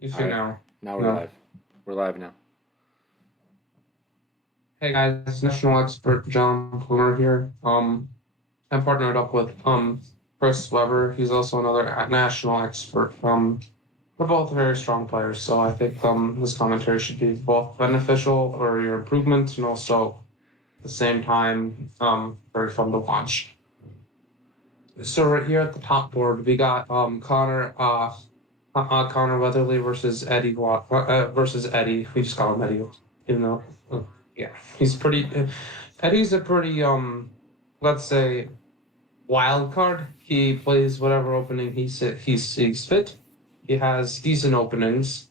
You All see right, now. now we're No. live. We're live now. Hey guys, national expert John Blomer here. I'm partnered up with Chris Zweber. He's also another national expert. We're both very strong players, so I think this commentary should be both beneficial for your improvement and also at the same time very fun to watch. So right here at the top board, we got Connor Weatherly versus versus Eddie. We just call him Eddie, even though yeah, he's pretty. Eddie's a pretty let's say wild card. He plays whatever opening he sees fit. He has decent openings,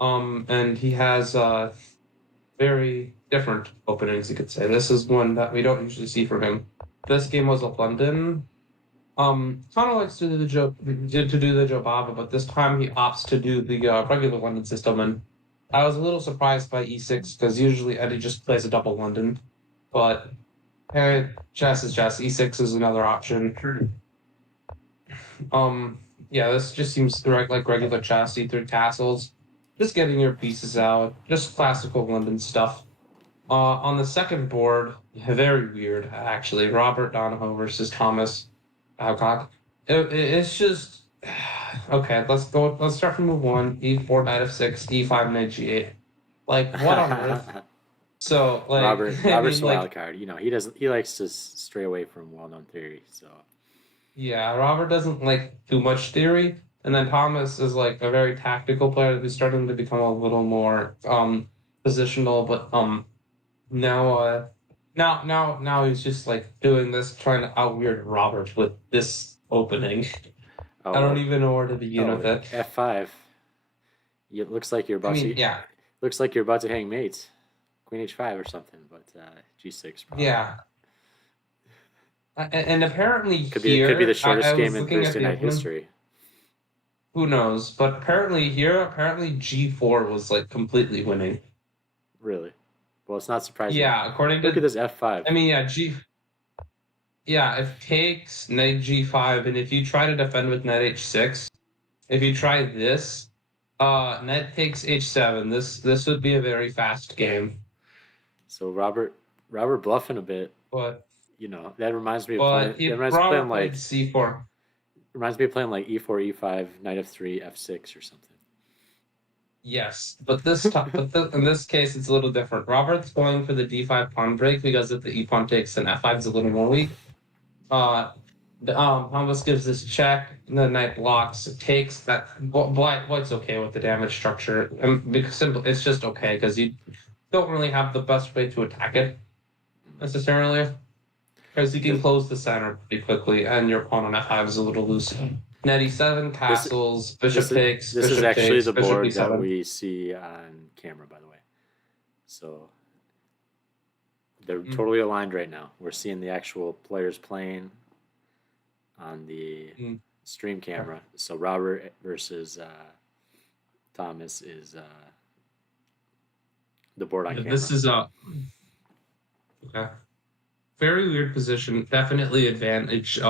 and he has very different openings. You could say this is one that we don't usually see from him. This game was a London. Connor likes to do the Joe Baba, but this time he opts to do the regular London system, and I was a little surprised by E6 because usually Eddie just plays a double London, but chess is chess. E6 is another option. Um, yeah, this just seems like regular chess. E3 castles, just getting your pieces out, just classical London stuff. On the second board, very weird actually. Robert Donahoe versus Thomas Alcock. It's just okay. Let's go. Let's start from move one. E4 knight f6, e5 knight g8. Like what on earth? So like I Robert's mean a wild like card. He doesn't. He likes to stray away from well-known theory. So yeah, Robert doesn't like too much theory, and then Thomas is like a very tactical player who's starting to become a little more positional, but now now he's just like doing this trying to out weird Robert with this opening. I don't oh even know where to begin oh with it. F5. It looks like you're I about mean, to. yeah, Looks like you're about to hang mates. Queen H5 or something, but G6 probably. yeah. And apparently Could be the here, I shortest game was in looking at Thursday the night opening. history. Who knows? But apparently here, apparently G4 was like completely winning. Really. Well, it's not surprising. Yeah, according Look at to, this F5. I mean, yeah, if takes knight G5, and if you try to defend with knight H6, if you try this, knight takes H7, this would be a very fast game. So Robert bluffing a bit. But That reminds me of playing. but That if reminds me of playing Robert like played C4, E4, E5, Knight F3, F6 or something. yes, but in this case, it's a little different. Robert's going for the D5 pawn break because if the E pawn takes, then F5 is a little more weak. Uh, Thomas gives this check, and the knight blocks. It takes that. White's okay with the damage structure, because it's just okay because you don't really have the best way to attack it necessarily, because you can This close the center pretty quickly, and your pawn on F5 is a little loose. Knight E7, this castles, this is bishop actually takes, the bishop board that E7. we see on camera, by the way. So they're totally aligned right now. We're seeing the actual players playing on the Mm. stream camera. So Robert versus Thomas is the board on This camera. is a okay. Very weird position. Definitely advantage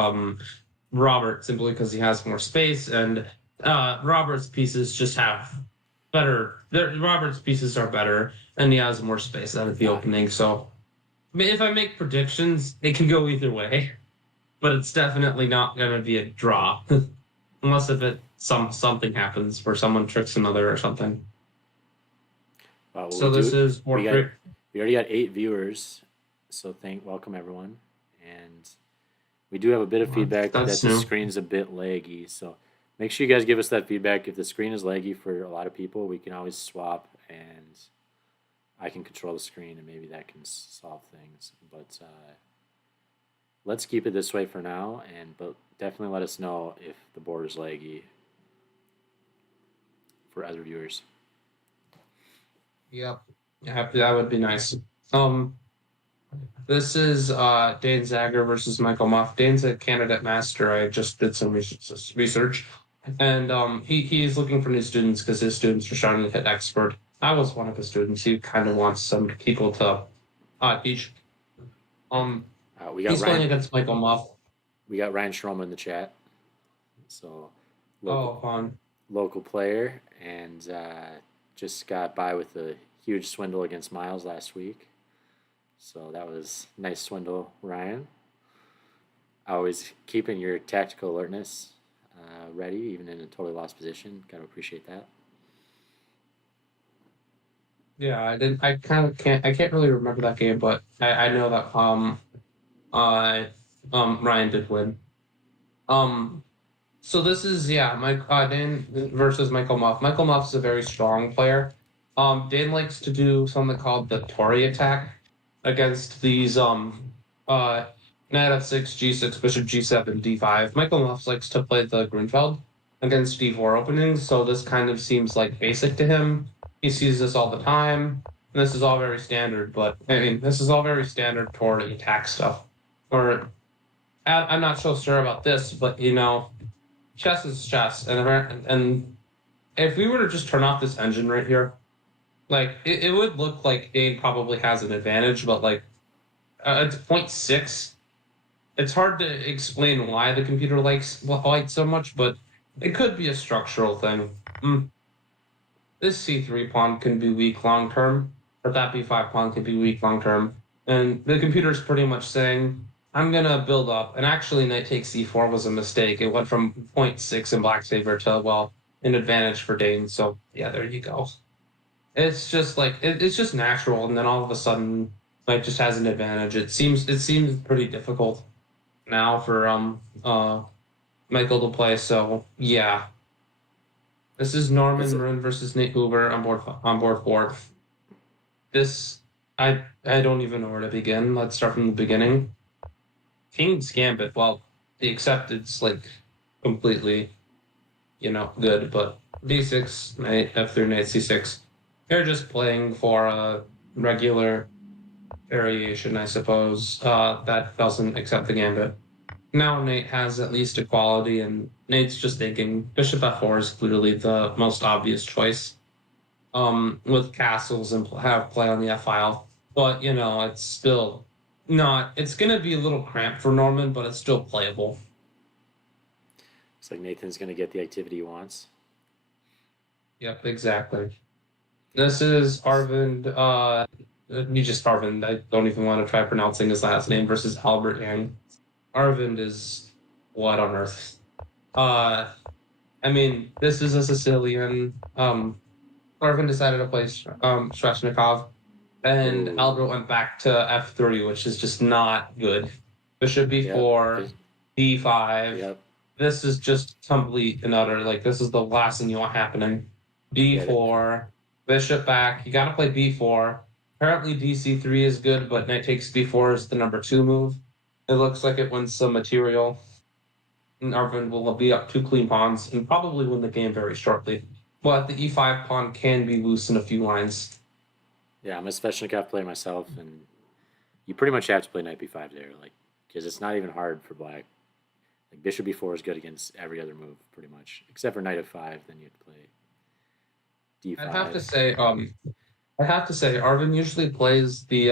Robert simply because he has more space, and Robert's pieces just have better. Robert's pieces are better, and he has more space out of the opening. So, I mean, if I make predictions, it can go either way, but it's definitely not going to be a draw, unless if something happens where someone tricks another or something. Well, So this is we more got trick. we already got 8 viewers, so welcome everyone, and we do have a bit of feedback that That's the new. screen's a bit laggy. So make sure you guys give us that feedback. If the screen is laggy for a lot of people, we can always swap, and I can control the screen, and maybe that can solve things. But let's keep it this way for now, but definitely let us know if the board is laggy for other viewers. Yep. Yeah, that would be nice. Um, this is Dane Zager versus Michael Muff. Dane's a candidate master. I just did some research, and he's looking for new students because his students are starting to hit expert. I was one of his students. He kind of wants some people to teach. Um, We got he's going Ryan. against Michael Muff. We got Ryan Schroman in the chat. So Oh, fun. local player, and just got by with a huge swindle against Miles last week. So that was nice swindle, Ryan. Always keeping your tactical alertness ready, even in a totally lost position. Got to appreciate that. Yeah, I didn't. I kind of can't. I can't really remember that game, but I know that uh Ryan did win. Um, so this is yeah, Mike Dane versus Michael Muff. Michael Muff is a very strong player. Dane likes to do something called the Tory attack against these uh knight f6, g6, bishop g7, d5. Michael Muff likes to play the Grunfeld against d4 openings, so this kind of seems like basic to him. He sees this all the time. And this is all very standard, but I mean, this is all very standard Tory attack stuff. Or I'm not so sure about this, but chess is chess, and if we were to just turn off this engine right here, like it would look like Dane probably has an advantage, but like it's point 0.6. It's hard to explain why the computer likes light so much, but it could be a structural thing. Mm. This c3 pawn can be weak long term, or that b5 pawn can be weak long term, and the computer's pretty much saying, I'm gonna build up. And actually, knight takes c4 was a mistake. It went from point 0.6 in black's favor to an advantage for Dane. So yeah, there you go. It's just like it's just natural, and then all of a sudden, knight just has an advantage. It seems pretty difficult now for Michael to play. So yeah, this is Norman Is it? Marin versus Nate Hoover on board 4. This I don't even know where to begin. Let's start from the beginning. King's Gambit, well, the accepted's like completely, good, but d6, knight f3, knight c6. They're just playing for a regular variation, I suppose, that doesn't accept the gambit. Now Nate has at least equality, and Nate's just thinking bishop f4 is clearly the most obvious choice. With castles and have play on the f file, but it's still not. It's gonna be a little cramped for Norman, but it's still playable. Looks like Nathan's going to get the activity he wants. Yep, exactly. This is Arvind. You just Arvind. I don't even want to try pronouncing his last name versus Albert Yang. Arvind is what on earth? Uh, I mean, this is a Sicilian. Arvind decided to play Sveshnikov, and Albert Ooh. went back to f3, which is just not good. Bishop Yep. b4, d5. Yep. This is just complete and utter. Like, this is the last thing you want happening. Get it. b4, bishop back. You got to play b4. Apparently, dc3 is good, but knight takes b4 is the number 2 move. It looks like it wins some material. And Arvind will be up 2 clean pawns and probably win the game very shortly. But the e5 pawn can be loose in a few lines. Yeah, I'm a Sveshnikov player myself, and you pretty much have to play knight b5 there, like because it's not even hard for black. Like bishop b4 is good against every other move, pretty much, except for knight f5. Then you have to play I'd d5. have to say, Arvin usually plays the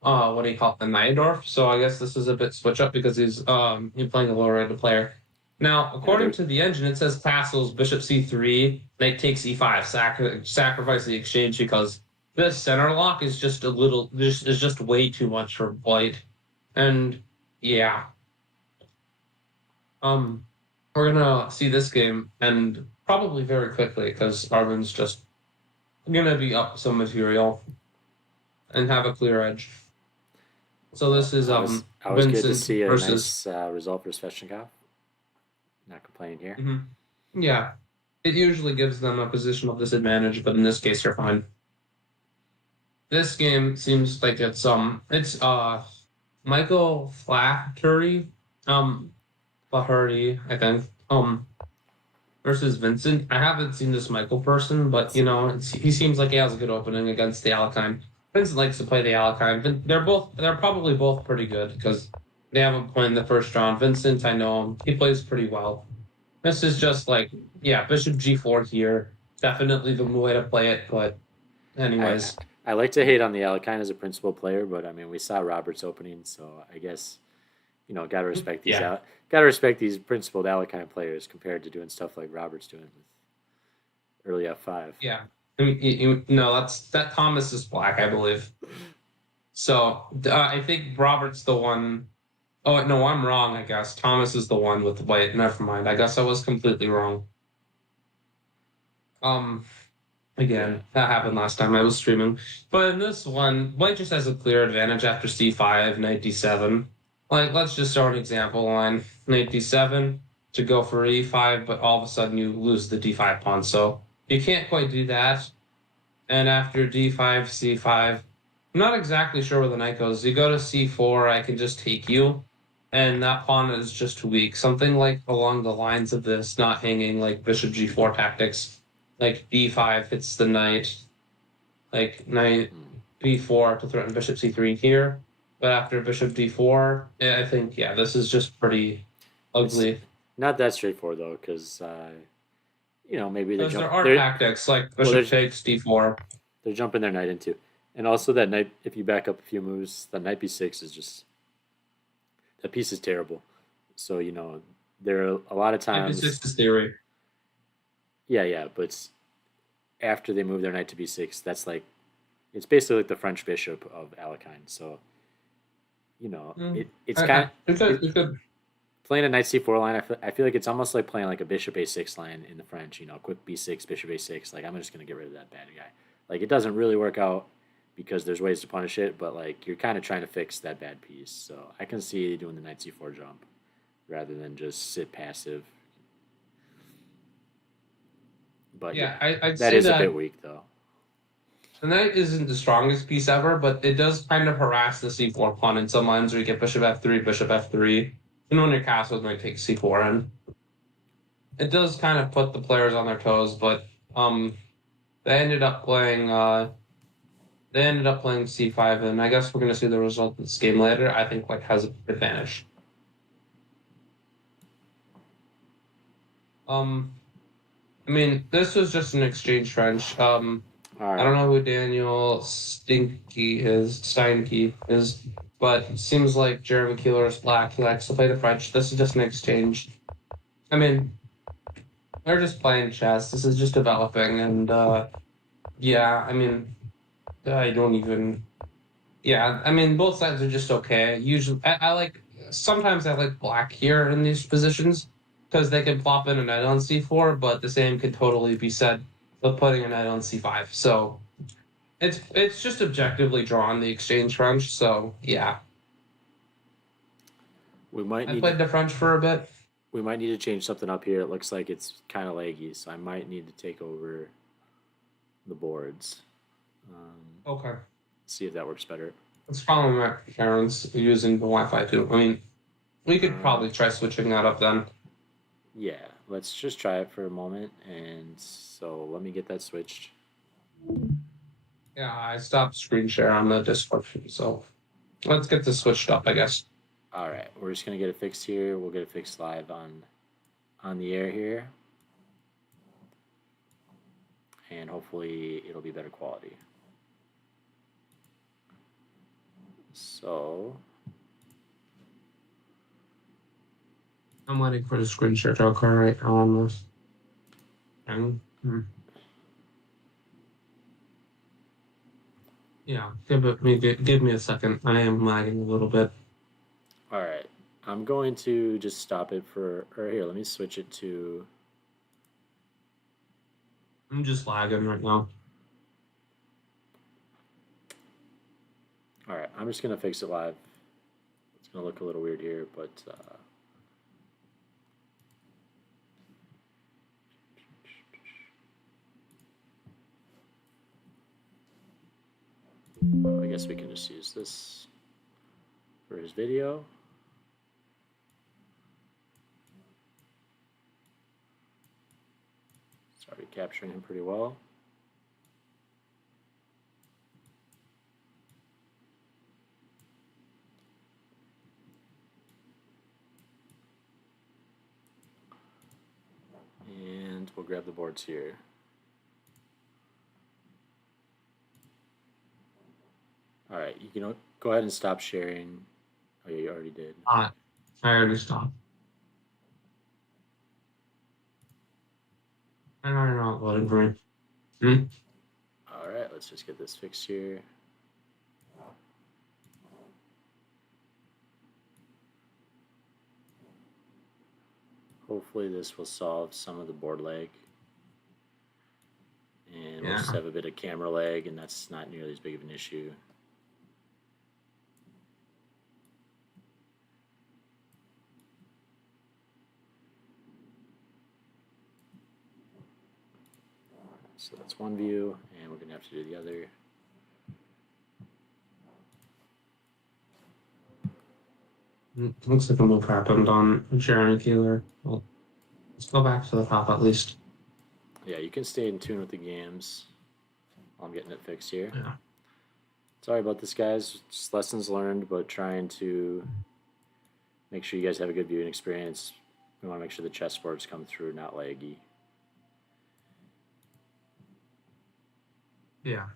what do you call it, the Najdorf. So I guess this is a bit switch up because he's playing a lower rated player. Now, Yeah, according to the engine, it says castles, bishop c3, knight takes e5, sacrifice the exchange because this center lock is just is just way too much for white. And yeah, um, we're gonna see this game and probably very quickly because Arvin's just gonna be up some material and have a clear edge. So well, this is I was good to Vincent see a versus. nice result for Sveshnikov. Not complaining here. Mhm. Yeah, it usually gives them a positional disadvantage, but in this case, you're fine. This game seems like it's Michael Flaherty, um Flaherty, I think, versus Vincent. I haven't seen this Michael person, but he seems like he has a good opening against the Alekhine. Vincent likes to play the Alekhine. They're probably both pretty good because they haven't played in the first round. Vincent, I know him. He plays pretty well. This is just like, yeah, Bishop G4 here. Definitely the way to play it, but I anyways. I like to hate on the Alekhine as a principal player, but I mean we saw Robert's opening, so I guess gotta respect these Yeah. gotta respect these principled Alekhine players compared to doing stuff like Robert's doing with early f5. Yeah. I mean, no, that Thomas is black, I believe. So I think Robert's the one. Oh no, I'm wrong. I guess Thomas is the one with the white. Never mind. I guess I was completely wrong. Um, Yeah. Again, that happened last time I was streaming. But in this one, white just has a clear advantage after c5, knight d7. Like, let's just start an example line. Knight d7 to go for e5, but all of a sudden you lose the d5 pawn. So you can't quite do that. And after d5, c5, I'm not exactly sure where the knight goes. You go to c4, I can just take you. And that pawn is just too weak. Something like along the lines of this, not hanging like bishop g4 tactics. Like d5 hits the knight, like knight b4 to threaten bishop c3 here. But after bishop d4, yeah, I think, yeah, this is just pretty It's ugly. not that straightforward though, because maybe Because there are tactics like well bishop takes d4. they're jumping their knight into, and also that knight. If you back up a few moves, that knight b6 is just that piece is terrible. So there are a lot of Knight times. b6 is theory. Yeah, but after they move their knight to b6, that's like it's basically like the French bishop of Alekhine. So it's kind of playing a knight c4 line. I feel like it's almost like playing like a bishop a6 line in the French. Quick b6, bishop a6. Like I'm just gonna get rid of that bad guy. Like it doesn't really work out because there's ways to punish it, but like you're kind of trying to fix that bad piece. So I can see doing the knight c4 jump rather than just sit passive. But Yeah, yeah, I'd that say is a that bit weak though. the knight isn't the strongest piece ever, but it does kind of harass the c4 pawn in some lines where you get bishop f3, bishop f3. And when your castles might take c4 in. It does kind of put the players on their toes, but um they ended up playing c5, and I guess we're gonna see the result of this game later. I think like has an advantage. Um I mean, this was just an exchange French. All I don't right. know who Daniel Steinke is, but it seems like Jeremy Keeler is black. He likes to play the French. This is just an exchange. I mean, they're just playing chess. This is just developing, and yeah, I mean, I don't even. Yeah, I mean, both sides are just okay. Usually, I like. Sometimes I like black here in these positions because they can plop in a knight on c4, but the same can totally be said with putting a knight on c5. So it's just objectively drawn the exchange French. So yeah, We might I need to played the French for a bit. change something up here. It looks like it's kind of laggy, so I might need to take over the boards. Okay, See if that works better. it's probably my parents using the Wi-Fi too. I mean, we could Uh, probably try switching that up then. yeah, let's just try it for a moment. And so let me get that switched. Yeah, I stopped screen share on the Discord, so let's get this switched up, I guess. All right, we're just gonna get it fixed here. We'll get it fixed live on the air here, and hopefully it'll be better quality. So I'm waiting for the screen share to occur right now on this. Yeah, give me a second. I am lagging a little bit. all right, I'm going to just stop it or here. Let me switch it to. I'm just lagging right now. All right, I'm just gonna fix it live. It's gonna look a little weird here, but I guess we can just use this for his video. Started capturing him pretty well. And we'll grab the boards here. All right, you can go ahead and stop sharing. Oh, yeah, you already did. I already stopped. I don't know what it for me. All right, let's just get this fixed here. Hopefully this will solve some of the board lag. And we'll just have a bit of camera lag, and that's not nearly as big of an issue. So that's one view, and we're going to have to do the other. Looks like a move happened on Jeremy Keeler. Well, let's go back to the top at least. Yeah, you can stay in tune with the games while I'm getting it fixed here. Yeah. Sorry about this, guys. Just lessons learned, but trying to make sure you guys have a good viewing experience. We want to make sure the chessboards come through, not laggy. Yeah.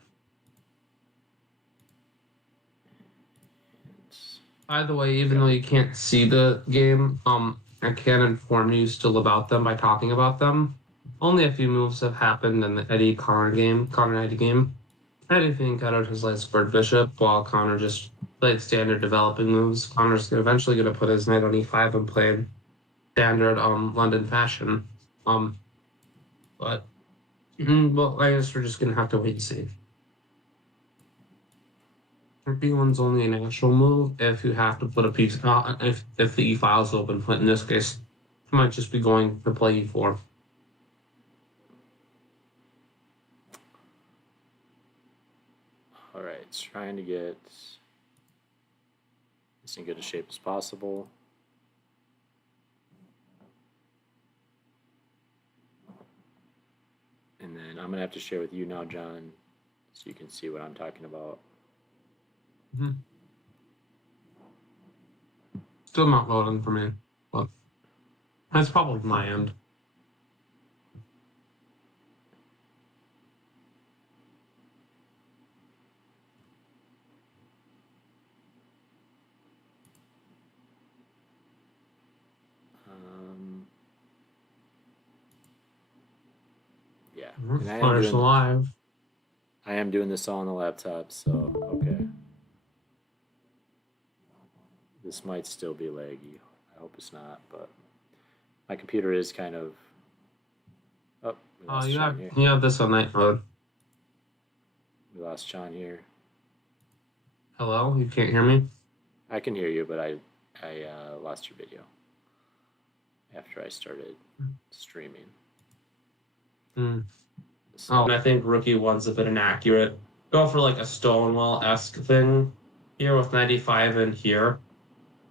By the way, even though you can't see the game, I can inform you still about them by talking about them. Only a few moves have happened in the Eddie Connor Eddie game. Eddie being cut out his last squared bishop, while Connor just played standard developing moves. Connor's eventually going to put his knight on e5 and play standard London fashion. But well, I guess we're just going to have to wait and see. B1's only an actual move if you have to put a piece. If the e file is open, but in this case, you might just be going to play e4. All right, trying to get this in good a shape as possible. And then I'm going to have to share with you now, John, so you can see what I'm talking about. Still not loading for me, but that's probably my end. Yeah. Flash live. I am doing this all on the laptop, so okay. This might still be laggy. I hope it's not, but my computer is kind of. Oh, we lost John here. You have this on night mode. We lost John here. Hello, you can't hear me? I can hear you, but I lost your video after I started streaming. So, and I think Rookie 1's a bit inaccurate. Go for like a Stonewall-esque thing here with 95 in here.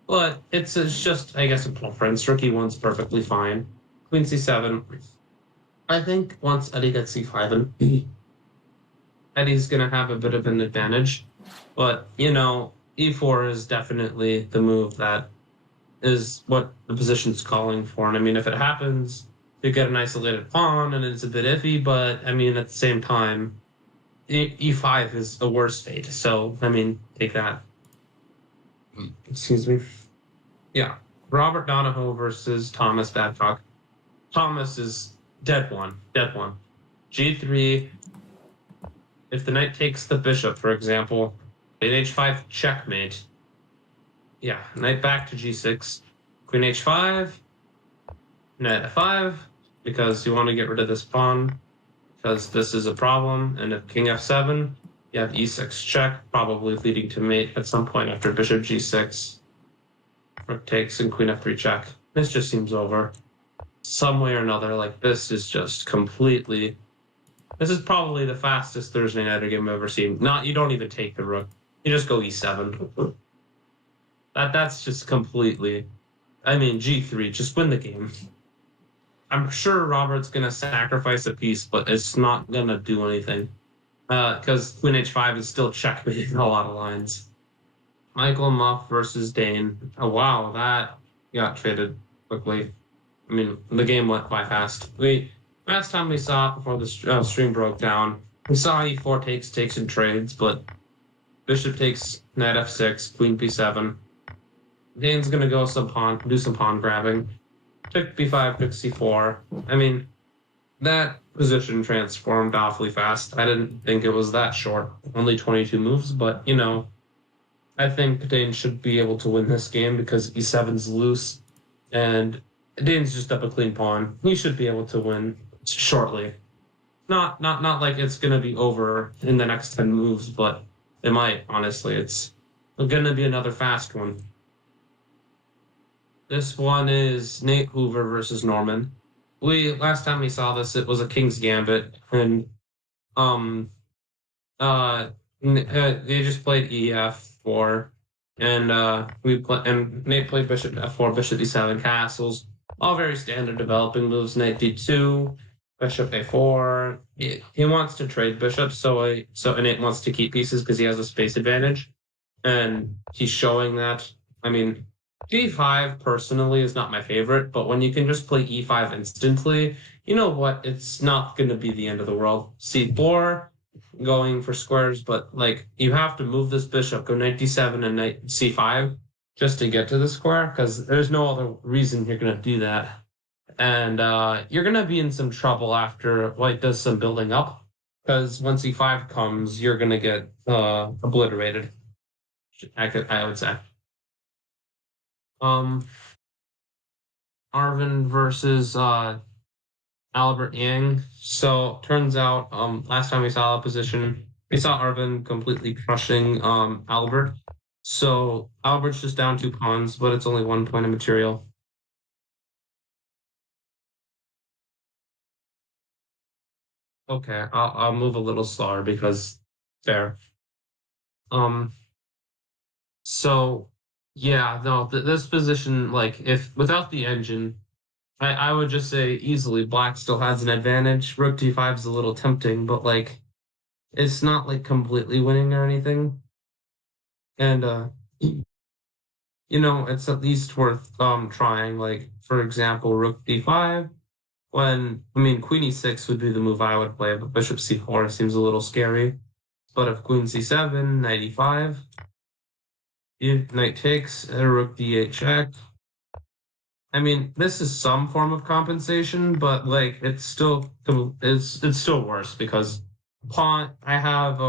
But it's just, I guess, a preference. Rookie 1's perfectly fine. Queen c7. I think once Eddie gets c5 in, Eddie's going to have a bit of an advantage. But, e4 is definitely the move that is what the position's calling for. And I mean, if it happens, you get an isolated pawn and it's a bit iffy, but I mean, at the same time, e5 is a worse fate. So, I mean, take that. Excuse me. Yeah. Robert Donahoe versus Thomas Babcock. Thomas is dead one. G3. If the knight takes the bishop, for example, knight h5 checkmate. Yeah, knight back to g6. Queen h5. Knight f5, because you want to get rid of this pawn, because this is a problem. And if king f7, you have e6 check, probably leading to mate at some point after bishop g6. Rook takes and queen f3 check. This just seems over. Some way or another, like this is just completely... This is probably the fastest Thursday nighter game I've ever seen. You don't even take the rook. You just go e7. That's just completely... I mean, g3, just win the game. I'm sure Robert's going to sacrifice a piece, but it's not going to do anything. Because Queen h5 is still checkmating a lot of lines. Michael Muff versus Dane. Oh, wow, that got traded quickly. I mean, the game went by fast. Last time we saw it before the stream broke down, we saw e4 takes and trades, but bishop takes knight f6, queen b7. Dane's going to go do some pawn grabbing. Took b5, took c4. I mean, that position transformed awfully fast. I didn't think it was that short, only 22 moves, but I think Dane should be able to win this game because E7's loose, and Dane's just up a clean pawn. He should be able to win shortly. Not like it's gonna be over in the next 10 moves, but it might, honestly. It's gonna be another fast one. This one is Nate Hoover versus Norman. We last time we saw this, it was a King's Gambit, and um they just played EF4, and Nate played Bishop F4, Bishop D7 castles, all very standard developing moves. Knight D2, Bishop A4. He wants to trade bishops, so Nate wants to keep pieces because he has a space advantage, and he's showing that. I mean, D5 personally is not my favorite, but when you can just play E5 instantly, you know what? It's not going to be the end of the world. C4 going for squares, but like you have to move this bishop, go knight d7 and knight c5 just to get to the square, because there's no other reason you're going to do that. And you're going to be in some trouble after white does some building up, because once e5 comes, you're going to get obliterated. I would say. Arvin versus Albert Yang. So turns out, last time we saw a position, we saw Arvin completely crushing Albert. So Albert's just down 2 pawns, but it's only 1 point of material. Okay, I'll move a little slower because fair. Um. So yeah, no, this position, like if without the engine, I would just say easily black still has an advantage. Rook d5 is a little tempting, but like it's not like completely winning or anything. And it's at least worth trying. Like for example, rook d5. Queen e6 would be the move I would play, but bishop c4 seems a little scary. But if queen c7, knight e5, knight takes, rook d8 check. I mean, this is some form of compensation, but like it's still worse because pawn I have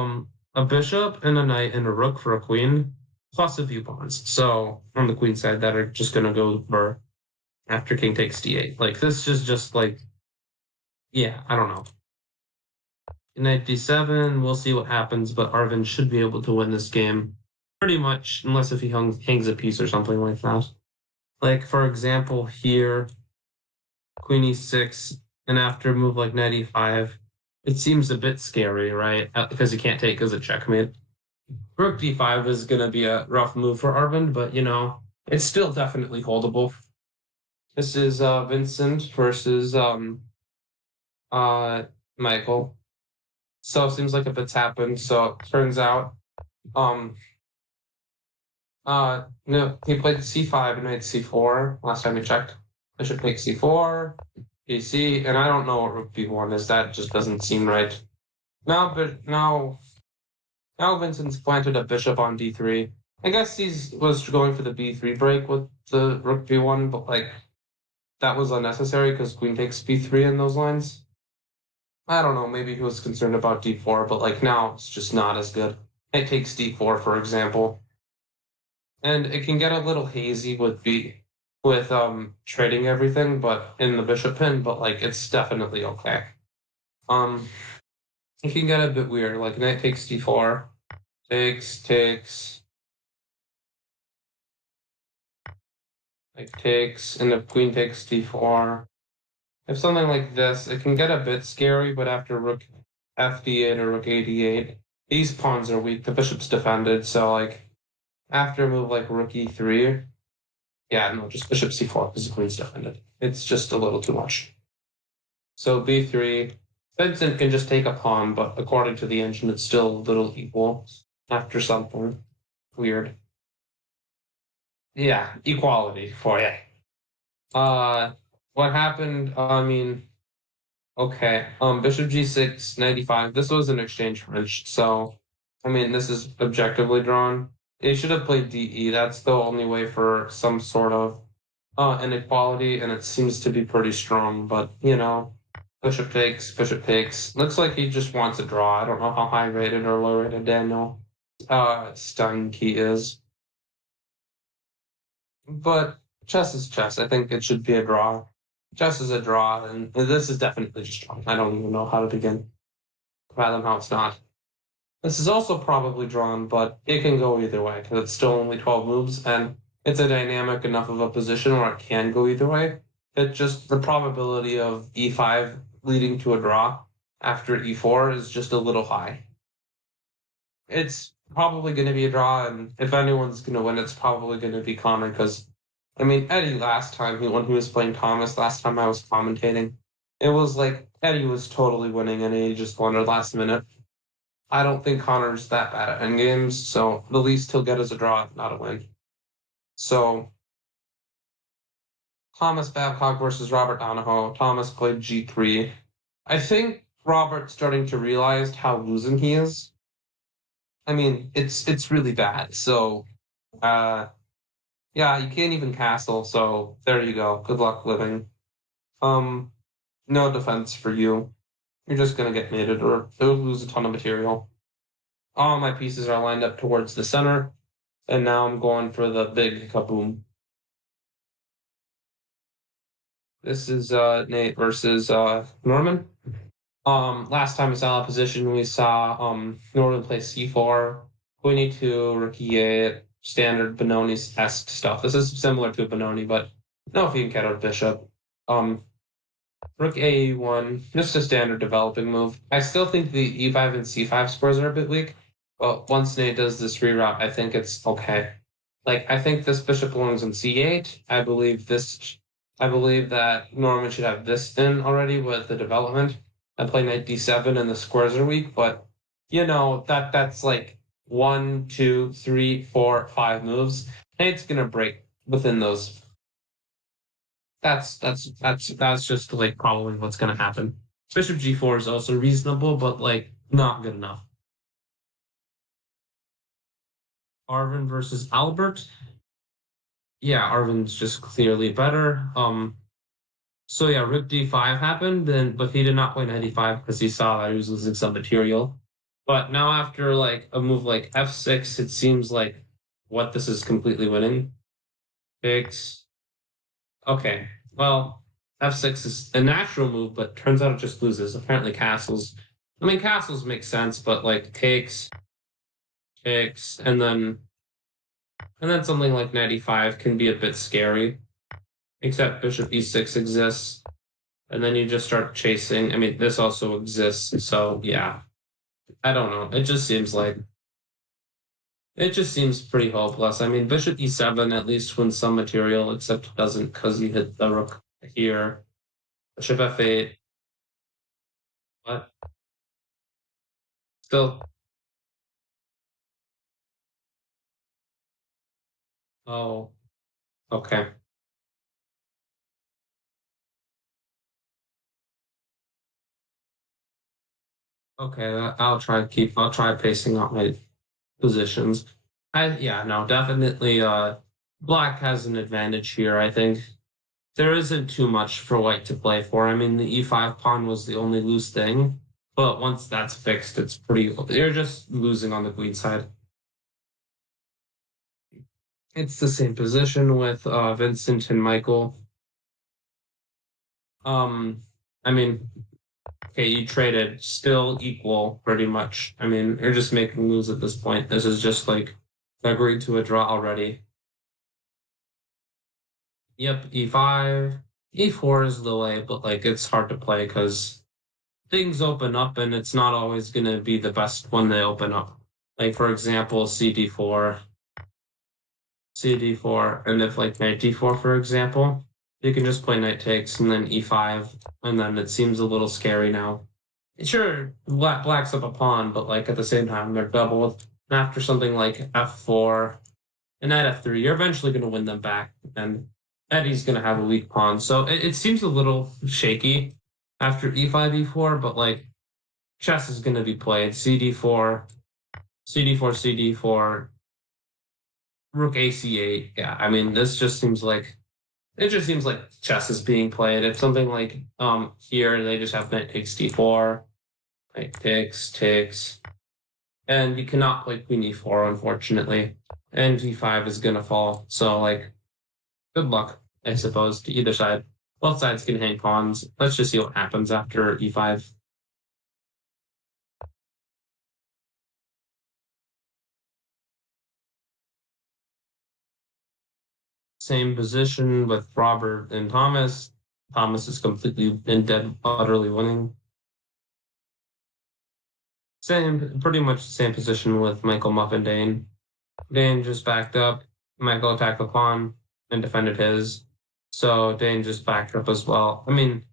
a bishop and a knight and a rook for a queen, plus a few pawns. So on the queen side that are just gonna go for after king takes d8. Like this is just like, yeah, I don't know. Knight d7, we'll see what happens, but Arvin should be able to win this game pretty much, unless if he hangs a piece or something like that. Like, for example, here, queen e6, and after a move like knight e5, it seems a bit scary, right? Because you can't take as a checkmate. Rook d5 is going to be a rough move for Arvind, but, it's still definitely holdable. This is Vincent versus Michael. So it seems like a bit's happened. So it turns out no, he played c5 and knight c4 last time we checked. Bishop takes c4, bc, and I don't know what rook b1 is. That just doesn't seem right. Now Vincent's planted a bishop on d3. I guess he was going for the b3 break with the rook b1, but like that was unnecessary because queen takes b3 in those lines. I don't know. Maybe he was concerned about d4, but like now it's just not as good. It takes d4, for example. And it can get a little hazy with trading everything, but in the bishop pin, but like it's definitely okay. It can get a bit weird, like knight takes d4, takes, like takes, and if queen takes d4. If something like this, it can get a bit scary, but after rook fd8 or rook ad8, these pawns are weak, the bishop's defended, so like after a move like rook e3, yeah, no, just bishop c4 because the queen's defended. It's just a little too much. So b3, Vincent can just take a pawn, but according to the engine, it's still a little equal after something weird. Yeah, equality for you. What happened? Okay. Bishop g6, 95. This was an exchange French, so this is objectively drawn. They should have played DE. That's the only way for some sort of inequality, and it seems to be pretty strong. But Bishop takes, bishop takes. Looks like he just wants a draw. I don't know how high rated or low rated Daniel Steinke is. But chess is chess. I think it should be a draw. Chess is a draw, and this is definitely just drawn. I don't even know how to begin. Fathom how it's not. This is also probably drawn, but it can go either way because it's still only 12 moves, and it's a dynamic enough of a position where it can go either way. It just the probability of e5 leading to a draw after e4 is just a little high. It's probably going to be a draw, and if anyone's going to win, it's probably going to be Connor because, I mean, Eddie last time, when he was playing Thomas, last time I was commentating, it was like Eddie was totally winning and he just won at last minute. I don't think Connor's that bad at endgames, so the least he'll get is a draw, not a win. So, Thomas Babcock versus Robert Donahoe. Thomas played G3. I think Robert's starting to realize how losing he is. I mean, it's really bad. So, yeah, you can't even castle. So there you go. Good luck living. No defense for you. You're just gonna get mated or lose a ton of material. All my pieces are lined up towards the center, and now I'm going for the big kaboom. This is Nate versus Norman. Last time we saw a position, we saw Norman play c4, queen e2, rook e8, standard Benoni-esque stuff. This is similar to a Benoni, but no fianchetto bishop. Rook a1, just a standard developing move. I still think the e5 and c5 squares are a bit weak, but once Nate does this reroute, I think it's okay. Like, I think this bishop belongs in c8. I believe that Norman should have this in already with the development. I play knight d7 and the squares are weak, but that's like 1, 2, 3, 4, 5 moves. Nate's gonna break within those. That's just like probably what's gonna happen. Bishop g4 is also reasonable, but like not good enough. Arvin versus Albert. Yeah, Arvin's just clearly better. So yeah, rook d5 happened, but he did not play knight e5 because he saw that he was losing some material. But now after like a move like f6, it seems like what this is completely winning. Takes. Okay, well, f6 is a natural move, but turns out it just loses. Apparently castles. I mean, castles make sense, but like takes, and then something like knight e5 can be a bit scary. Except bishop e6 exists. And then you just start chasing. I mean, this also exists. So yeah, I don't know. It just seems pretty hopeless. I mean, bishop e7 at least wins some material, except it doesn't because you hit the rook here. Bishop f8. But still. Oh, okay. Okay, I'll try pacing out my positions. Yeah, no, definitely black has an advantage here, I think. There isn't too much for white to play for. I mean, the e5 pawn was the only loose thing, but once that's fixed, it's pretty. You're just losing on the queen side. It's the same position with Vincent and Michael. I mean, okay, you traded still equal pretty much. I mean, you're just making moves at this point. This is just like agreed to a draw already. Yep, e5. E4 is the way, but like it's hard to play because things open up and it's not always going to be the best when they open up. Like, for example, CD4, and if like knight d4, for example, you can just play knight takes and then e5, and then it seems a little scary now. Sure, black's up a pawn, but like at the same time, they're doubled. And after something like f4 and knight f3, you're eventually going to win them back, and Eddie's going to have a weak pawn. So it seems a little shaky after e5, e4, but like chess is going to be played. CD4, CD4, rook ac8. Yeah, I mean, this just seems like It just seems like chess is being played. It's something like here they just have knight takes d4, knight takes, and you cannot play queen e4 unfortunately, and g5 is gonna fall. So like, good luck, I suppose, to either side. Both sides can hang pawns. Let's just see what happens after e5. Same position with Robert and Thomas. Thomas is completely and dead, utterly winning. Same, pretty much the same position with Michael, Muff, and Dane. Dane just backed up. Michael attacked the pawn and defended his. So Dane just backed up as well. I mean,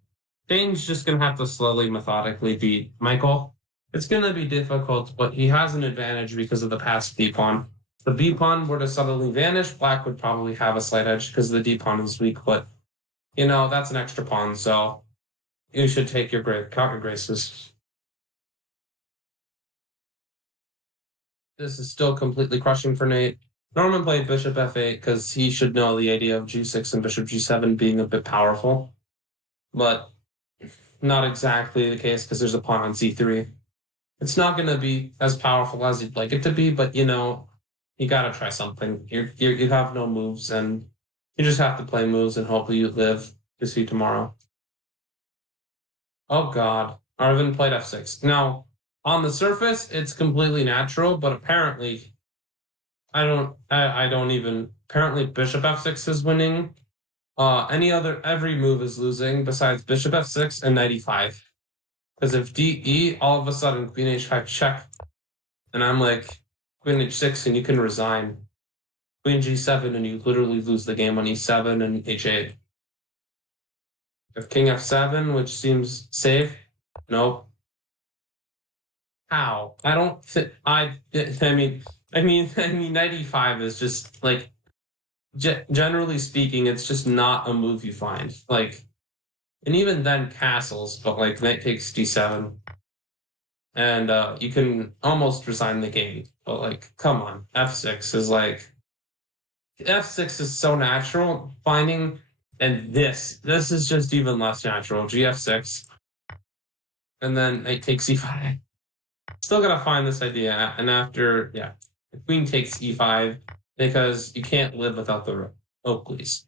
Dane's just going to have to slowly, methodically beat Michael. It's going to be difficult, but he has an advantage because of the past B pawn. If the B pawn were to suddenly vanish, Black would probably have a slight edge because the D pawn is weak, but that's an extra pawn, so you should take your counter graces. This is still completely crushing for Nate. Norman played bishop f8 because he should know the idea of g6 and bishop g7 being a bit powerful, but not exactly the case because there's a pawn on c3. It's not going to be as powerful as you'd like it to be, but you got to try something. You have no moves, and you just have to play moves and hopefully you live to see tomorrow. Oh God, Arvin played f6. Now, on the surface, it's completely natural, but apparently, I don't even. Apparently, bishop f6 is winning. Every move is losing besides bishop f6 and knight e5. Because if DE, all of a sudden queen h5 check, and I'm like queen h6 and you can resign. Queen g7 and you literally lose the game on e7 and h8. If king f7, which seems safe, nope. How? I don't think knight e5 is just like generally speaking, it's just not a move you find. Like, and even then castles, but like knight takes d7, and you can almost resign the game. But like, come on, f6 is like f6 is so natural finding, and this is just even less natural. Gf6, and then knight takes e5. Still gotta find this idea, and after the queen takes e5 because you can't live without the rook. Oh please.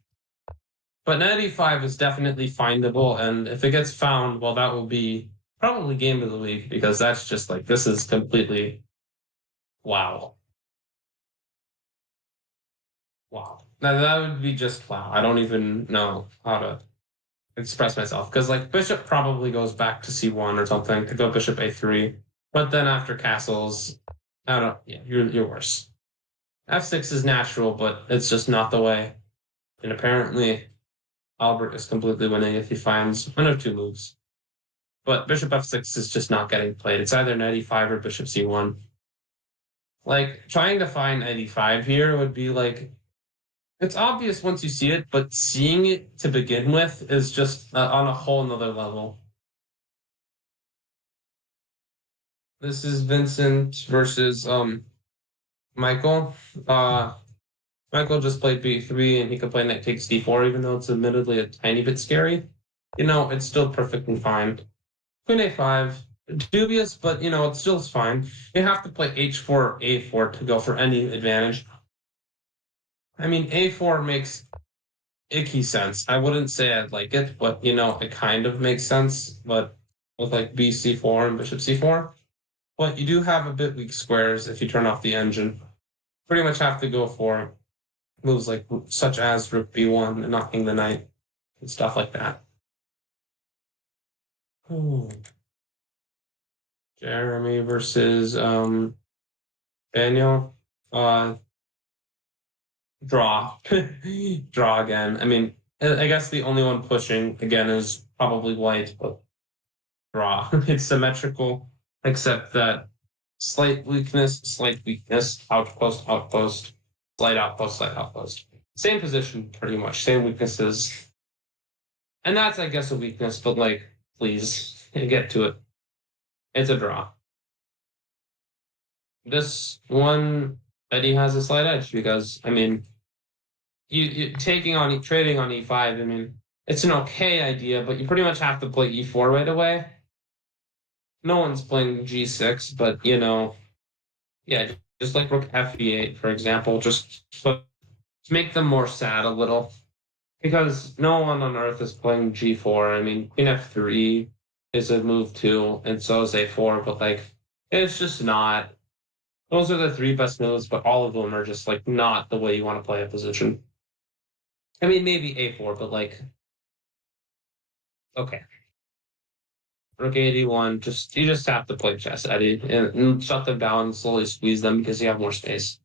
But knight e5 is definitely findable, and if it gets found, well, that will be probably game of the week because that's just like this is completely wow. Wow. Now that would be just wow. I don't even know how to express myself because like bishop probably goes back to c1 or something to go bishop a3, but then after castles, I don't. Yeah, you're worse. f6 is natural, but it's just not the way. And apparently, Albert is completely winning if he finds one of two moves. But bishop f6 is just not getting played. It's either knight e5 or bishop c1. Like trying to find knight e5 here would be like it's obvious once you see it, but seeing it to begin with is just on a whole nother level. This is Vincent versus Michael. Michael just played b3 and he could play knight takes d4, even though it's admittedly a tiny bit scary. It's still perfectly fine. Queen a5, dubious, but it still is fine. You have to play h4 or a4 to go for any advantage. I mean, a4 makes icky sense. I wouldn't say I'd like it, but it kind of makes sense. But with like bc4 and bishop c4, but you do have a bit weak squares if you turn off the engine. Pretty much have to go for moves like such as rook b1 and knocking the knight and stuff like that. Ooh. Jeremy versus Daniel. Draw. Draw again. I mean, I guess the only one pushing again is probably white, but draw. It's symmetrical, except that slight weakness, outpost, outpost, slight outpost, slight outpost. Same position, pretty much. Same weaknesses. And that's, I guess, a weakness, but like, please get to it. It's a draw. This one, Eddie has a slight edge because, I mean, you taking on trading on e5. I mean, it's an okay idea, but you pretty much have to play e4 right away. No one's playing g6, but yeah, just like rook f8, for example, just make them more sad a little because no one on earth is playing g4. I mean, queen f3 is a move too, and so is a4, but like it's just not. Those are the three best moves, but all of them are just like not the way you want to play a position. I mean, maybe a4, but like okay. Rook 81, you just have to play chess, Eddie, and shut them down and slowly squeeze them because you have more space.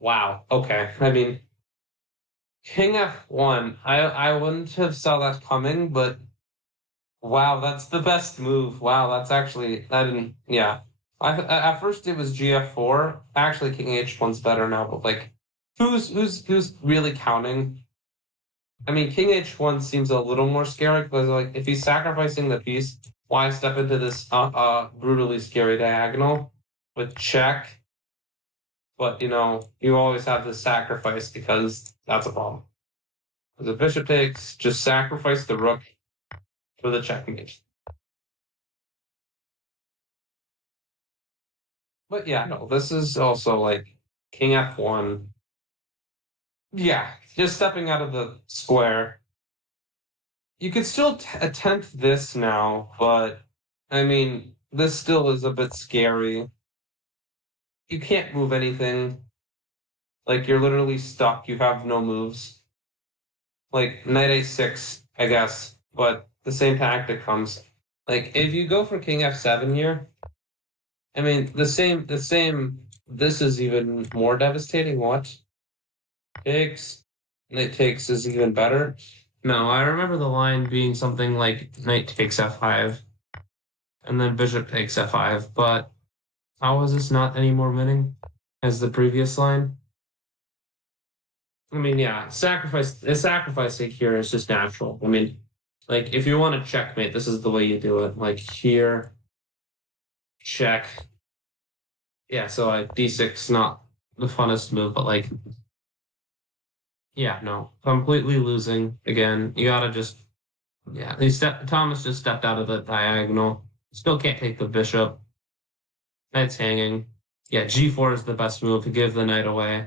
Wow. Okay. I mean, King F1. I wouldn't have saw that coming, but wow, that's the best move. Wow, that's actually I didn't. Yeah. At first it was GF4. Actually, King H1's better now, but like, who's really counting? I mean, King H1 seems a little more scary because like if he's sacrificing the piece, why step into this brutally scary diagonal with check? But you always have to sacrifice because that's a problem. The bishop takes, just sacrifice the rook for the checkmate. But yeah, no, this is also like King F1. Yeah, just stepping out of the square. You could still attempt this now, but I mean, this still is a bit scary. You can't move anything. Like you're literally stuck. You have no moves. Like knight a6, I guess, but the same tactic comes. Like if you go for King F7 here, I mean the same. This is even more devastating. What takes? Knight takes is even better. No, I remember the line being something like knight takes f5 and then bishop takes f5. But how is this not any more winning as the previous line? I mean, yeah, sacrifice here is just natural. I mean, like if you want to checkmate, this is the way you do it. Like here, check. Yeah, so like d6 not the funnest move, but like yeah, no, completely losing again. You gotta just yeah. Thomas just stepped out of the diagonal. Still can't take the bishop. Knight's hanging. Yeah, g4 is the best move to give the knight away.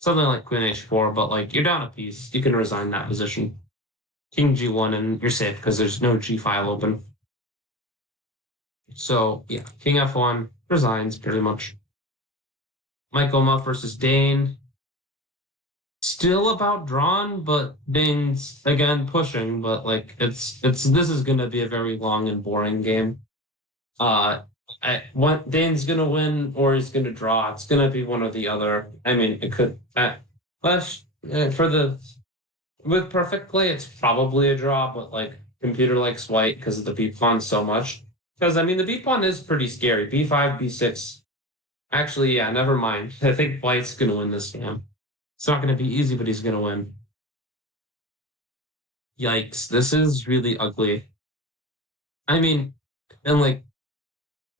Something like queen h4, but like you're down a piece. You can resign that position. King g1 and you're safe because there's no g file open. So yeah, king f1 resigns pretty much. Michael Muff versus Dane. Still about drawn, but Dane's again pushing, but like it's this is gonna be a very long and boring game. Uh what Dane's gonna win or he's gonna draw. It's gonna be one or the other. I mean it could but for the with perfect play, it's probably a draw, but like computer likes white because of the B pawn so much. Because I mean the B pawn is pretty scary. B5, B6. Actually, yeah, never mind. I think white's gonna win this game. It's not gonna be easy, but he's gonna win. Yikes, this is really ugly. I mean, and like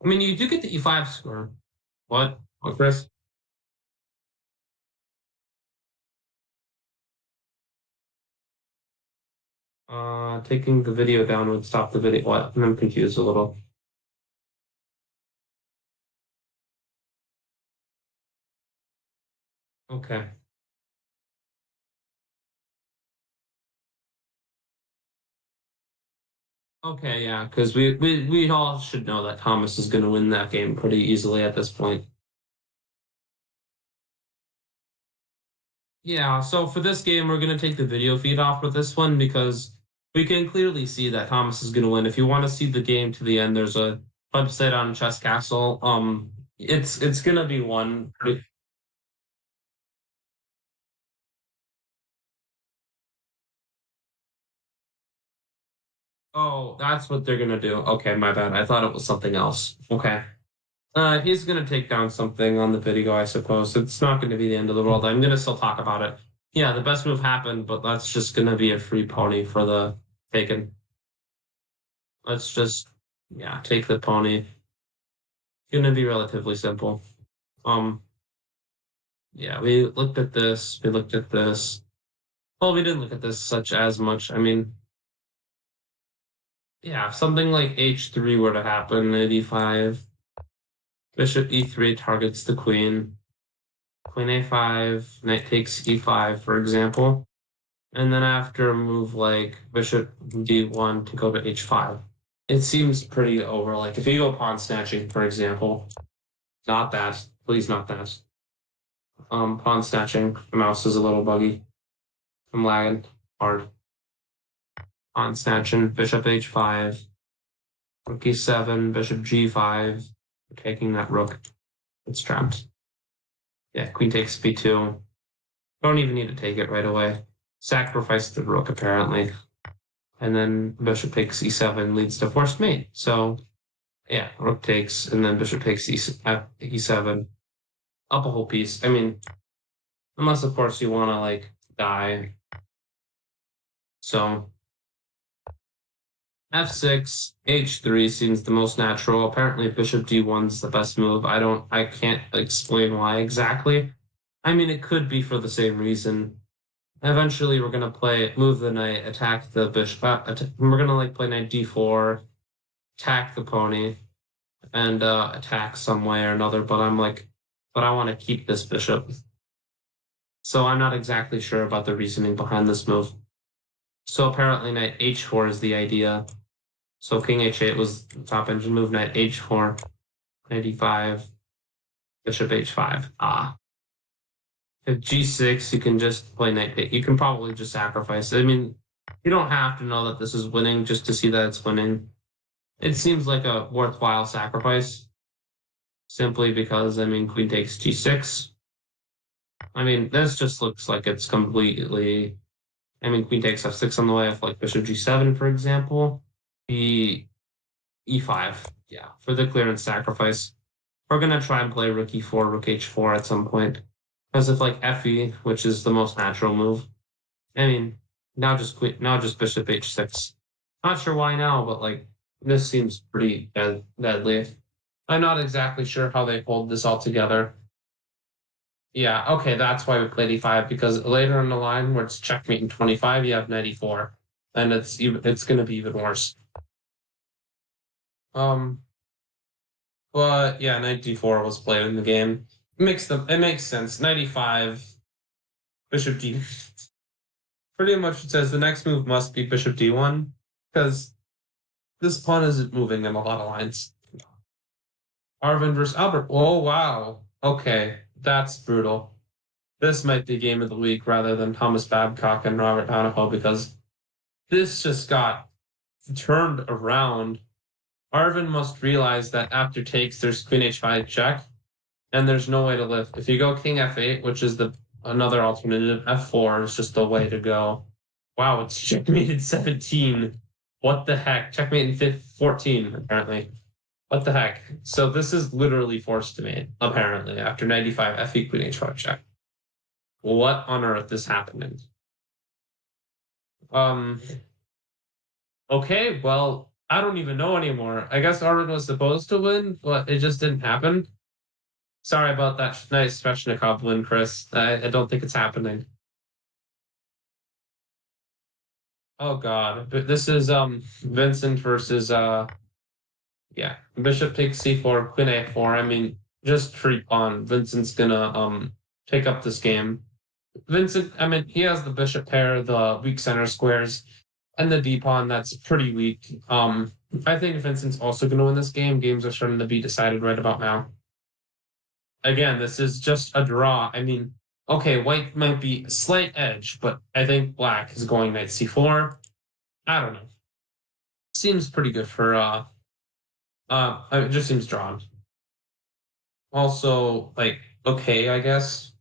I mean you do get the E5 score. What? What, Chris? Taking the video down would stop the video. What? I'm confused a little. Okay. Okay, yeah, because we all should know that Thomas is going to win that game pretty easily at this point. Yeah, so for this game, we're going to take the video feed off with this one because we can clearly see that Thomas is going to win. If you want to see the game to the end, there's a website on Chess Castle. It's going to be one. Oh, that's what they're going to do. Okay, my bad. I thought it was something else. Okay. He's gonna take down something on the video, I suppose. It's not gonna be the end of the world. I'm gonna still talk about it. Yeah, the best move happened, but that's just gonna be a free pony for the taken. Let's just yeah, take the pony. Gonna be relatively simple. Um Yeah, we looked at this. We looked at this. Well, we didn't look at this such as much. I mean, yeah, if something like h3 were to happen, at e5, bishop e3 targets the queen, queen a5, knight takes e5, for example. And then after a move like bishop d1 to go to h5, it seems pretty over. Like if you go pawn snatching, for example, not that, please not that. Pawn snatching, the mouse is a little buggy. I'm lagging hard. Pawn snatching, bishop h5, rook e7, bishop g5, taking that rook. It's trapped. Yeah, queen takes b2. Don't even need to take it right away. Sacrifice the rook, apparently. And then bishop takes e7 leads to forced mate. So, yeah, rook takes, and then bishop takes e7. Up a whole piece. I mean, unless, of course, you want to, like, die. So, f6, h3 seems the most natural. Apparently, bishop d1's the best move. I can't explain why exactly. I mean, it could be for the same reason. Eventually, we're gonna move the knight, attack the bishop. We're gonna like play knight d4, attack the pony, and attack some way or another. But I want to keep this bishop. So I'm not exactly sure about the reasoning behind this move. So apparently, knight h4 is the idea. So king h8 was the top engine move. Knight h4, knight e5, bishop h5. If g6, you can just play knight. You can probably just sacrifice. I mean, you don't have to know that this is winning just to see that it's winning. It seems like a worthwhile sacrifice, simply because, I mean, queen takes g6. I mean, this just looks like it's completely... I mean, queen takes f6 on the way of, like, bishop g7, for example. e5, yeah, for the clearance sacrifice. We're going to try and play rook e4, rook h4 at some point. Because if, like, fe, which is the most natural move, I mean, now just bishop h6. Not sure why now, but like this seems pretty deadly. I'm not exactly sure how they hold this all together. Yeah, okay, that's why we played e5, because later in the line where it's checkmate in 25, you have knight e4, and it's going to be even worse. But yeah, knight d4 was played in the game. It makes sense. Knight e5, bishop d. Pretty much it says the next move must be bishop d1, because this pawn isn't moving in a lot of lines. Arvin versus Albert. Oh, wow. Okay, that's brutal. This might be game of the week rather than Thomas Babcock and Robert Donahoe, because this just got turned around. Arvin must realize that after takes, there's queen h5 check, and there's no way to lift. If you go king f8, which is another alternative, f4 is just the way to go. Wow, it's checkmated 17. What the heck? Checkmate in 14, apparently. What the heck? So this is literally forced to mate, apparently, after 95 fe queen h5 check. What on earth is happening? Okay, well, I don't even know anymore. I guess Arvin was supposed to win, but it just didn't happen. Sorry about that nice Sveshnikov win, Chris. I don't think it's happening. Oh God, but this is Vincent versus yeah, bishop takes c4, queen a4. I mean, just free pawn. Vincent's gonna take up this game. Vincent, I mean, he has the bishop pair, the weak center squares, and the d pawn that's pretty weak. I think Vincent's also gonna win this game. Games are starting to be decided right about now. Again, this is just a draw. I mean, okay, white might be a slight edge, but I think black is going knight c4. I don't know. Seems pretty good for it just seems drawn. Also, like, okay, I guess.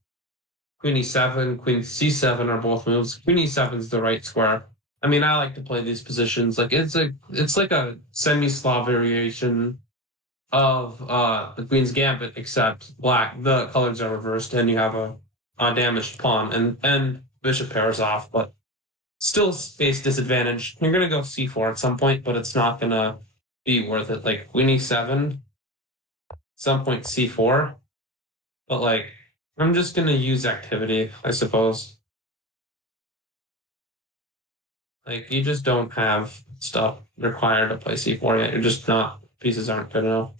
Queen e7, queen c7 are both moves. Queen e7 is the right square. I mean, I like to play these positions. Like it's like a semi-Slav variation of the Queen's Gambit, except black. The colors are reversed, and you have a damaged pawn, and bishop pairs off, but still space disadvantage. You're gonna go c4 at some point, but it's not gonna be worth it. Like Queen e7, some point c4, but like I'm just gonna use activity, I suppose. Like, you just don't have stuff required to play c4 yet. You're just not, pieces aren't good enough.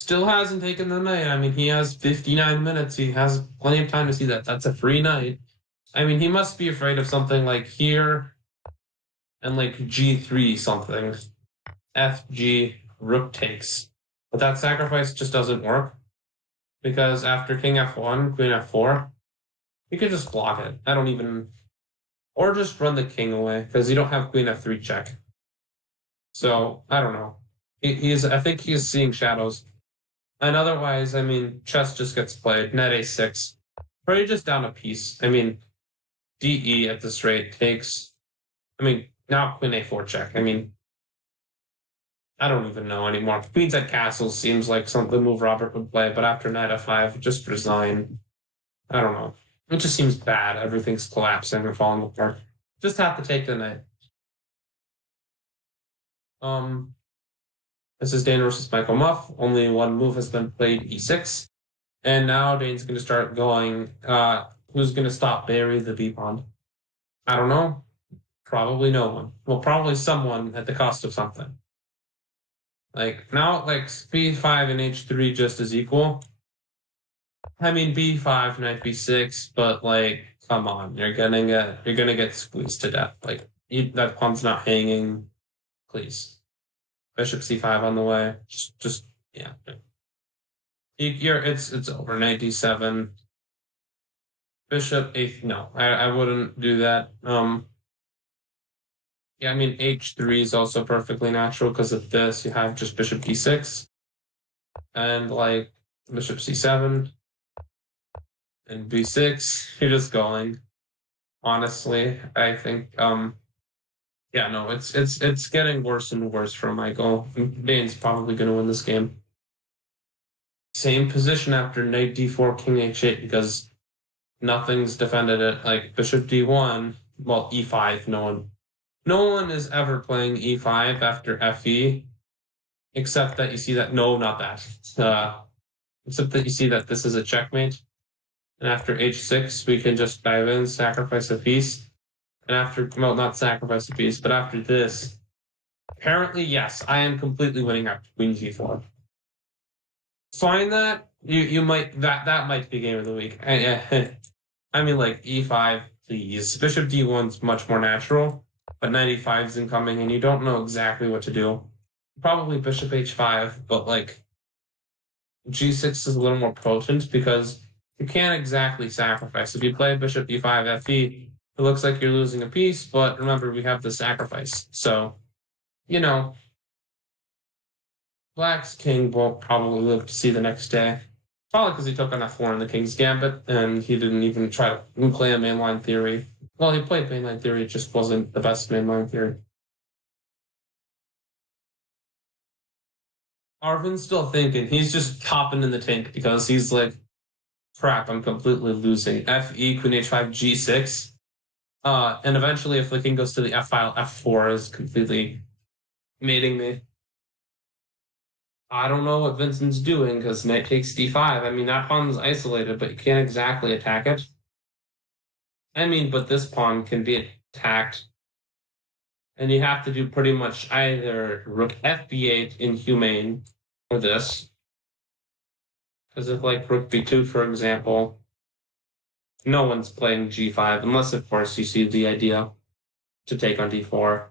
Still hasn't taken the knight. I mean, he has 59 minutes. He has plenty of time to see that. That's a free knight. I mean, he must be afraid of something like here and like g3 something. FG, rook takes. But that sacrifice just doesn't work because after king f1, queen f4, you can just block it. I don't even, or just run the king away because you don't have queen f3 check. So I don't know. I think he's seeing shadows. And otherwise, I mean, chess just gets played. Knight a6. Probably just down a piece. I mean, DE at this rate takes. I mean, now queen a4 check. I mean, I don't even know anymore. Queens at castles seems like the move Robert would play, but after knight f5, just resign. I don't know. It just seems bad. Everything's collapsing and falling apart. Just have to take the knight. This is Dane versus Michael Muff. Only one move has been played, e6. And now Dane's going to start going, who's going to stop Barry the B pawn? I don't know. Probably no one. Well, probably someone at the cost of something. Like, now, like, b5 and h3 just as equal. I mean, b5, knight b6, but, like, come on. You're gonna get squeezed to death. Like, that pawn's not hanging. Please. Bishop c5 on the way. Just yeah. It's over. Knight d7. Bishop eighth. No, I wouldn't do that. Yeah, I mean h3 is also perfectly natural because of this. You have just bishop d6 and like bishop c7 and b6. You're just going. Honestly, I think yeah, no, it's getting worse and worse for Michael. Dane's probably going to win this game. Same position after knight d4, king h8 because nothing's defended it. Like bishop d1, well, e5. No one is ever playing e5 after fe, except that you see that. No, not that. Except that you see that this is a checkmate. And after h6, we can just dive in, sacrifice a piece. And after, well, not sacrifice a piece, but after this, apparently, yes, I am completely winning after queen g4. Find that you might that might be game of the week. I mean, like e5, please. Bishop d1's much more natural, but knight e5 is incoming, and you don't know exactly what to do. Probably bishop h5, but like g6 is a little more potent because you can't exactly sacrifice. If you play bishop e5 fe, it looks like you're losing a piece, but remember we have the sacrifice. So, you know, Black's king won't probably live to see the next day. Probably because he took on f4 in the King's Gambit, and he didn't even try to play a mainline theory. Well, he played mainline theory, it just wasn't the best mainline theory. Arvin's still thinking. He's just topping in the tank because he's like, crap, I'm completely losing. Fe, queen h5, g6. And eventually, if the king goes to the f file, f4 is completely mating me. I don't know what Vincent's doing because knight takes d5. I mean, that pawn's isolated, but you can't exactly attack it. I mean, but this pawn can be attacked. And you have to do pretty much either rook fb8 inhumane or this. Because if like rook b2, for example, no one's playing g5, unless, of course, you see the idea to take on d4.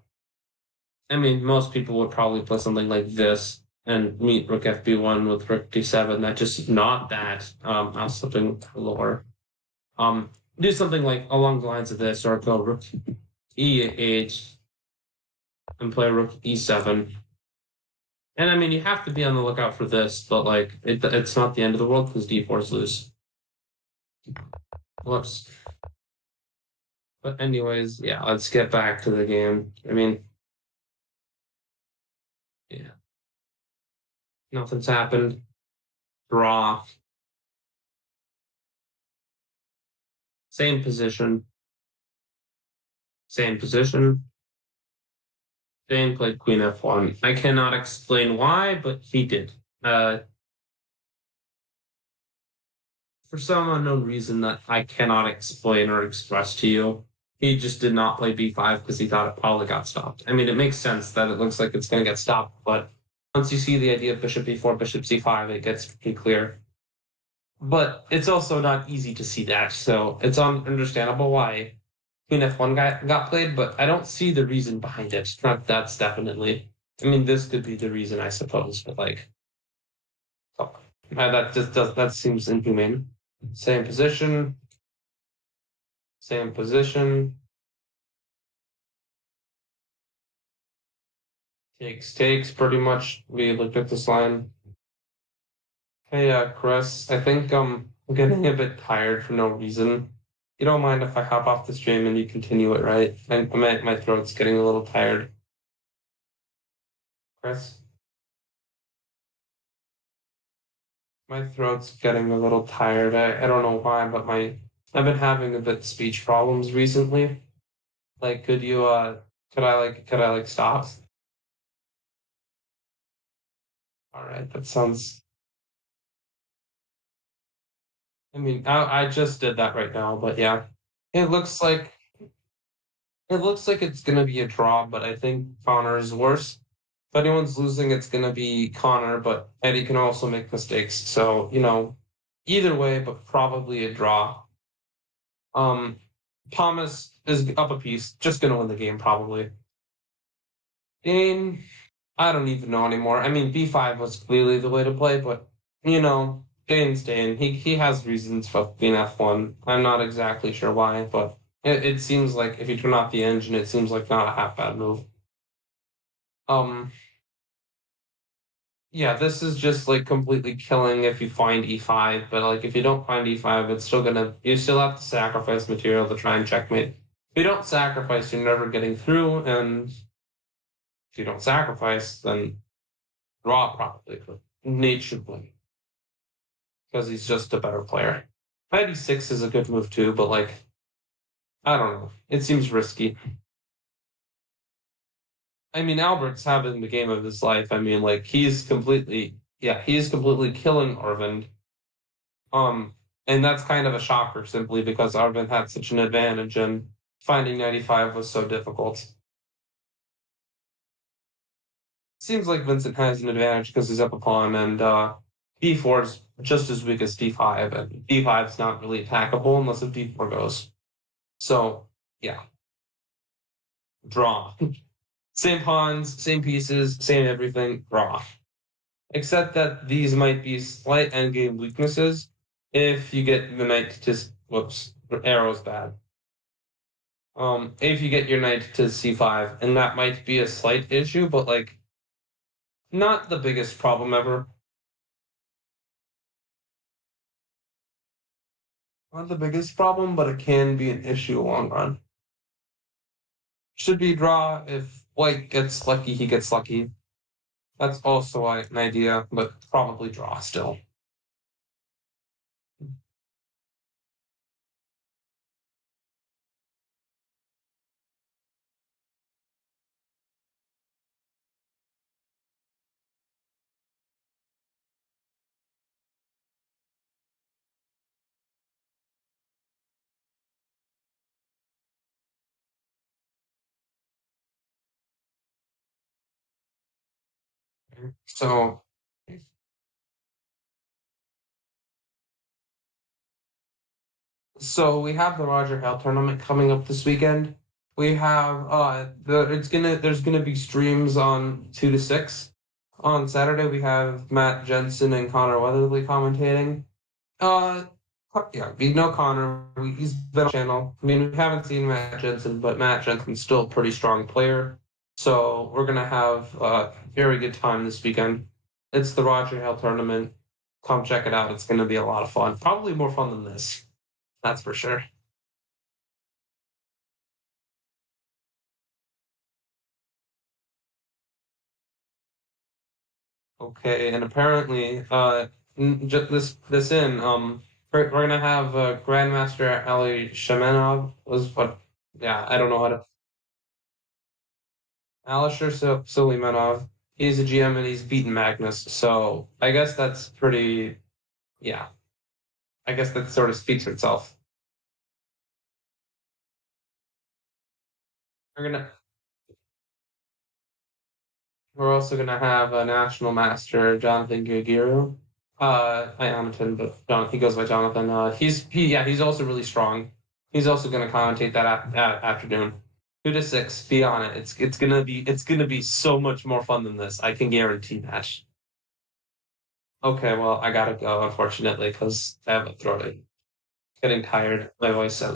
I mean, most people would probably play something like this and meet rook fb1 with rook d7. That just not that. I'm slipping lower. Do something like along the lines of this, or go rook e8 and play rook e7. And I mean, you have to be on the lookout for this, but like it's not the end of the world because d4 is loose. Whoops. But anyways, yeah, let's get back to the game. I mean, yeah, nothing's happened. Draw. Same position. Same position. Dane played queen f1. I cannot explain why, but he did. For some unknown reason that I cannot explain or express to you, he just did not play b5 because he thought it probably got stopped. I mean, it makes sense that it looks like it's going to get stopped, but once you see the idea of bishop b4, bishop c5, it gets pretty clear. But it's also not easy to see that, so it's understandable why Queen f1 got played, but I don't see the reason behind it. Not that's definitely. I mean, this could be the reason, I suppose, but like, oh, that just does that seems inhumane. Same position, same position. Takes pretty much. We looked at this line. Hey, Chris, I think I'm getting a bit tired for no reason. You don't mind if I hop off the stream and you continue it, right? My throat's getting a little tired. Chris, my throat's getting a little tired. I don't know why, but I've been having a bit speech problems recently. Like, could I like stop? All right, that sounds. I mean, I just did that right now, but yeah, it looks like it looks like it's gonna be a draw, but I think Connor is worse. If anyone's losing, it's gonna be Connor, but Eddie can also make mistakes. So, either way, but probably a draw. Um, Thomas is up a piece, just gonna win the game probably. Dane, I don't even know anymore. I mean, B5 was clearly the way to play, but Dane's Dane. He has reasons for being F1. I'm not exactly sure why, but it seems like if you turn off the engine, it seems like not a half bad move. Um, yeah, this is just like completely killing if you find E5, but like if you don't find E5, it's still you still have to sacrifice material to try and checkmate. If you don't sacrifice, you're never getting through, and if you don't sacrifice, then draw probably, naturally, because he's just a better player. 96 is a good move too, but like, I don't know. It seems risky. I mean, Albert's having the game of his life. I mean, like, he's completely killing Arvind. Um, and that's kind of a shocker simply because Arvind had such an advantage and finding 95 was so difficult. Seems like Vincent has an advantage because he's up a pawn and D4 is just as weak as D5 and D5 is not really attackable unless if D4 goes. So, yeah, draw. Same pawns, same pieces, same everything, draw. Except that these might be slight endgame weaknesses if you get the knight to whoops, arrow's bad. If you get your knight to c5, and that might be a slight issue, but like not the biggest problem ever. Not the biggest problem, but it can be an issue long run. Should be draw if white gets lucky, he gets lucky. That's also an idea, but probably draw still. So So we have the Roger Hale tournament coming up this weekend. We have there's gonna be streams on 2 to 6. On Saturday we have Matt Jensen and Connor Weatherly commentating. Uh yeah, we know Connor. He's been on the channel. I mean, we haven't seen Matt Jensen, but Matt Jensen's still a pretty strong player. So we're gonna have a very good time this weekend. It's the Roger Hale tournament. Come check it out. It's gonna be a lot of fun. Probably more fun than this. That's for sure. Okay, and apparently, just this in, we're gonna have Grandmaster Ali Shamenov was what? Yeah, I don't know how to. Alisher Suleimanov. He's a GM and he's beaten Magnus, so I guess that's pretty. Yeah, I guess that sort of speaks for itself. We're gonna we're also gonna have a national master, Jonathan Guerrero. Jonathan, but he goes by Jonathan. He's also really strong. He's also gonna commentate that afternoon. 2 to 6. Be on it. It's gonna be so much more fun than this. I can guarantee that. Okay, well I gotta go unfortunately because I have a throat. Getting tired. My voice sounds.